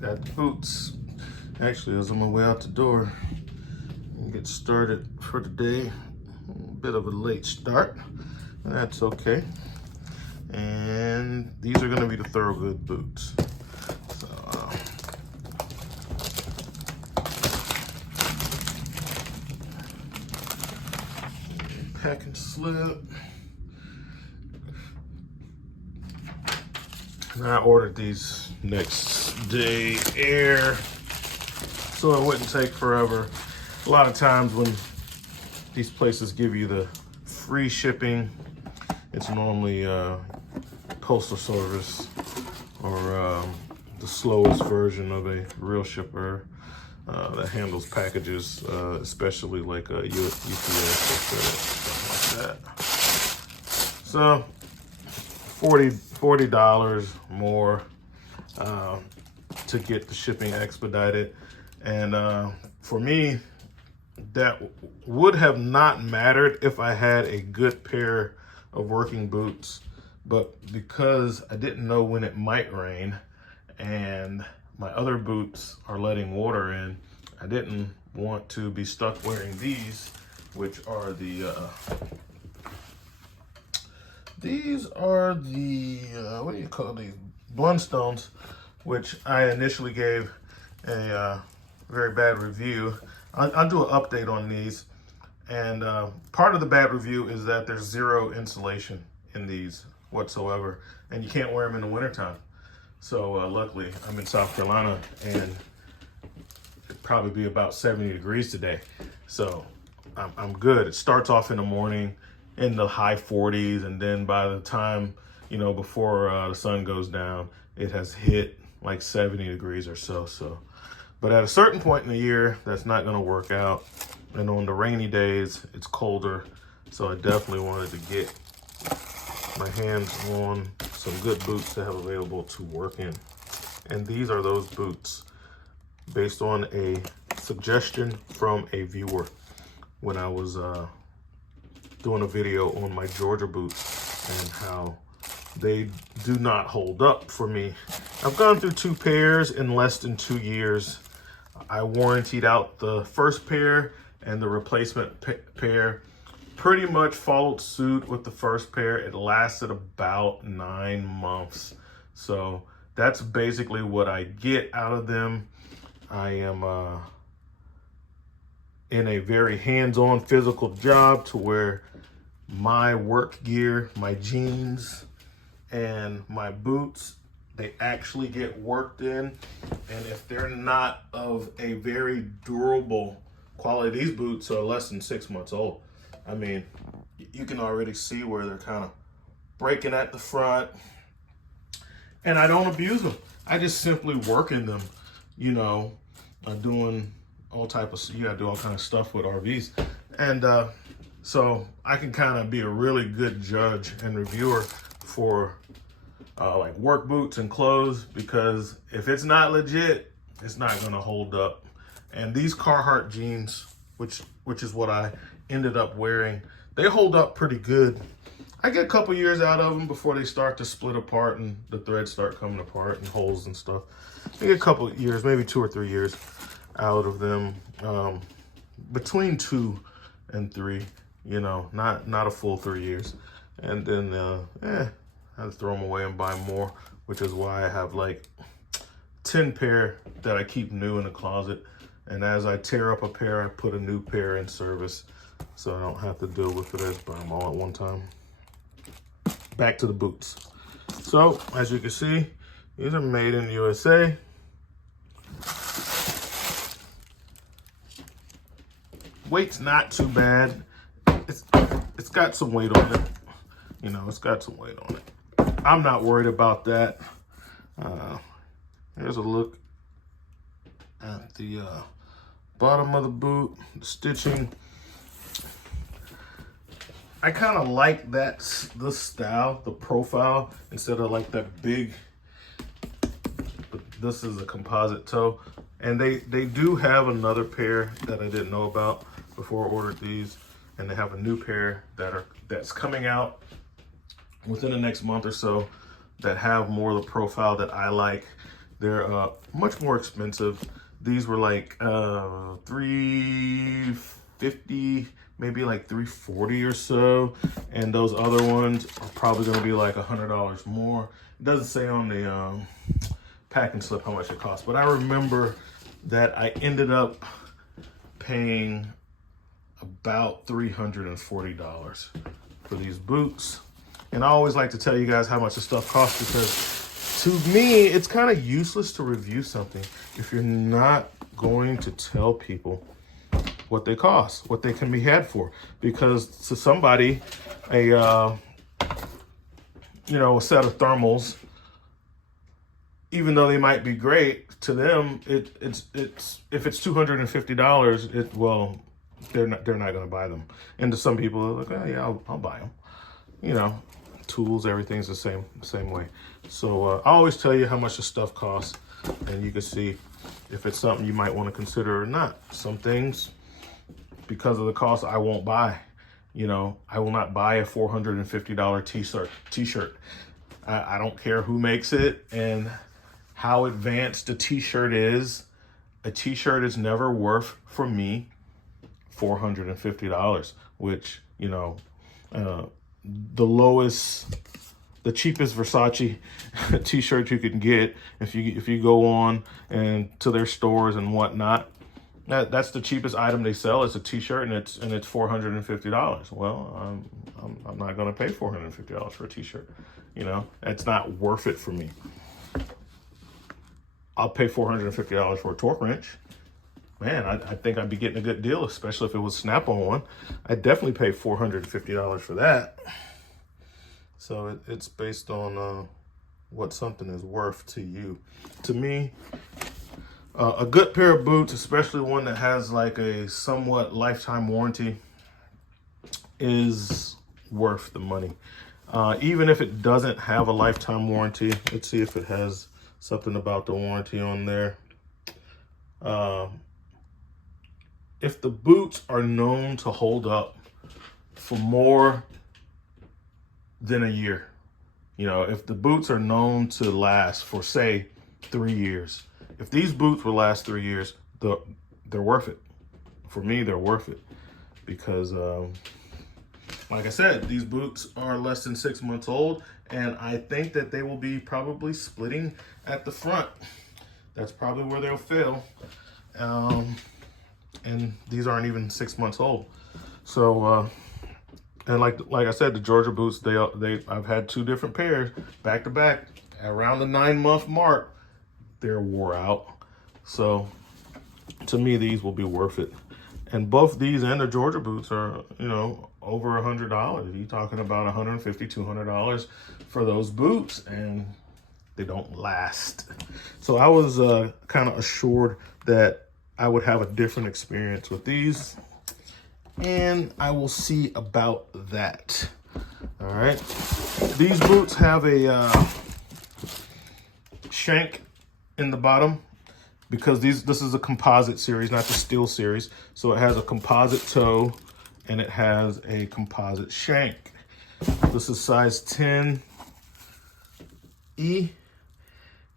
Got the boots. Actually, I was on my way out the door and get started for the day. A bit of a late start, and that's okay. And these are going to be the Thorogood boots. So, pack and slip. And I ordered these next day air, so it wouldn't take forever. A lot of times when these places give you the free shipping, it's normally postal service or the slowest version of a real shipper that handles packages, especially like a UPS or something like that. So $40 more to get the shipping expedited. And for me, that would have not mattered if I had a good pair of working boots, but because I didn't know when it might rain and my other boots are letting water in, I didn't want to be stuck wearing these, which are the what do you call these? Blundstones, which I initially gave a very bad review. I'll do an update on these. And part of the bad review is that there's zero insulation in these whatsoever, and you can't wear them in the wintertime. So luckily, I'm in South Carolina, and it'd probably be about 70 degrees today. So I'm good. It starts off in the morning in the high 40s, and then by the time, before the sun goes down, it has hit like 70 degrees or so. But at a certain point in the year, that's not going to work out. And on the rainy days, it's colder. So I definitely wanted to get my hands on some good boots to have available to work in. And these are those boots based on a suggestion from a viewer when I was doing a video on my Georgia boots and how they do not hold up for me. I've gone through 2 pairs in less than 2 years. I warrantied out the first pair, and the replacement pair pretty much followed suit with the first pair. It lasted about 9 months. So that's basically what I get out of them. I am in a very hands-on physical job to where my work gear, my jeans, and my boots, they actually get worked in. And if they're not of a very durable quality, these boots are less than 6 months old. I mean, you can already see where they're kind of breaking at the front. And I don't abuse them. I just simply work in them, doing all type of, you gotta do all kind of stuff with RVs. And so I can kind of be a really good judge and reviewer for like work boots and clothes, because if it's not legit, it's not gonna hold up. And these Carhartt jeans, which is what I ended up wearing, they hold up pretty good. I get a couple years out of them before they start to split apart and the threads start coming apart and holes and stuff. I get a couple of years, maybe 2 or 3 years out of them, between 2 and 3, not a full 3 years. And then I throw them away and buy more, which is why I have like 10 pair that I keep new in the closet. And as I tear up a pair, I put a new pair in service, so I don't have to deal with it. I just buy them all at one time. Back to the boots. So as you can see, these are made in the USA. Weight's not too bad. It's got some weight on it. It's got some weight on it. I'm not worried about that. Here's a look at the bottom of the boot, the stitching. I kind of like this style, the profile, instead of like that big, but this is a composite toe. And they do have another pair that I didn't know about before I ordered these. And they have a new pair that's coming out within the next month or so that have more of the profile that I like. They're much more expensive. These were like $350, maybe like $340 or so, and those other ones are probably going to be like $100 more. It doesn't say on the packing slip how much it costs, but I remember that I ended up paying about $340 for these boots. And I always like to tell you guys how much the stuff costs, because to me, it's kind of useless to review something if you're not going to tell people what they cost, what they can be had for. Because to somebody, a set of thermals, even though they might be great, to them, it's if it's $250, they're not going to buy them. And to some people, they're like, oh yeah, I'll buy them. Tools, everything's the same way. So I always tell you how much the stuff costs, and you can see if it's something you might want to consider or not. Some things, because of the cost, I won't buy. I will not buy a $450 t-shirt. I don't care who makes it and how advanced a t-shirt is. A t-shirt is never worth, for me, $450, which, the cheapest Versace t-shirt you can get, if you go on and to their stores and whatnot, that's the cheapest item they sell. It's a t-shirt, and it's $450. Well, I'm not going to pay $450 for a t-shirt. It's not worth it for me. I'll pay $450 for a torque wrench. Man, I think I'd be getting a good deal, especially if it was Snap-on one. I'd definitely pay $450 for that. So it's based on what something is worth to you. To me, a good pair of boots, especially one that has like a somewhat lifetime warranty, is worth the money. Even if it doesn't have a lifetime warranty, let's see if it has something about the warranty on there. If the boots are known to hold up for more than a year, if the boots are known to last for, say, 3 years, if these boots will last 3 years, they're worth it. For me, they're worth it, because like I said, these boots are less than 6 months old, and I think that they will be probably splitting at the front. That's probably where they'll fail. And these aren't even 6 months old. So, and like I said, the Georgia boots, I've had 2 different pairs back to back. Around the 9-month mark, they're wore out. So, to me, these will be worth it. And both these and the Georgia boots are, over $100. You're talking about $150, $200 for those boots, and they don't last. So I was kind of assured that I would have a different experience with these, and I will see about that. All right. These boots have a shank in the bottom, because this is a composite series, not the steel series. So it has a composite toe and it has a composite shank. This is size 10E.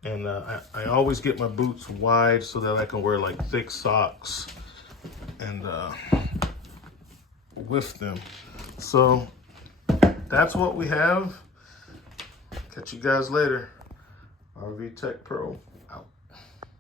And I always get my boots wide so that I can wear like thick socks and with them. So that's what we have. Catch you guys later. RV Tech Pro.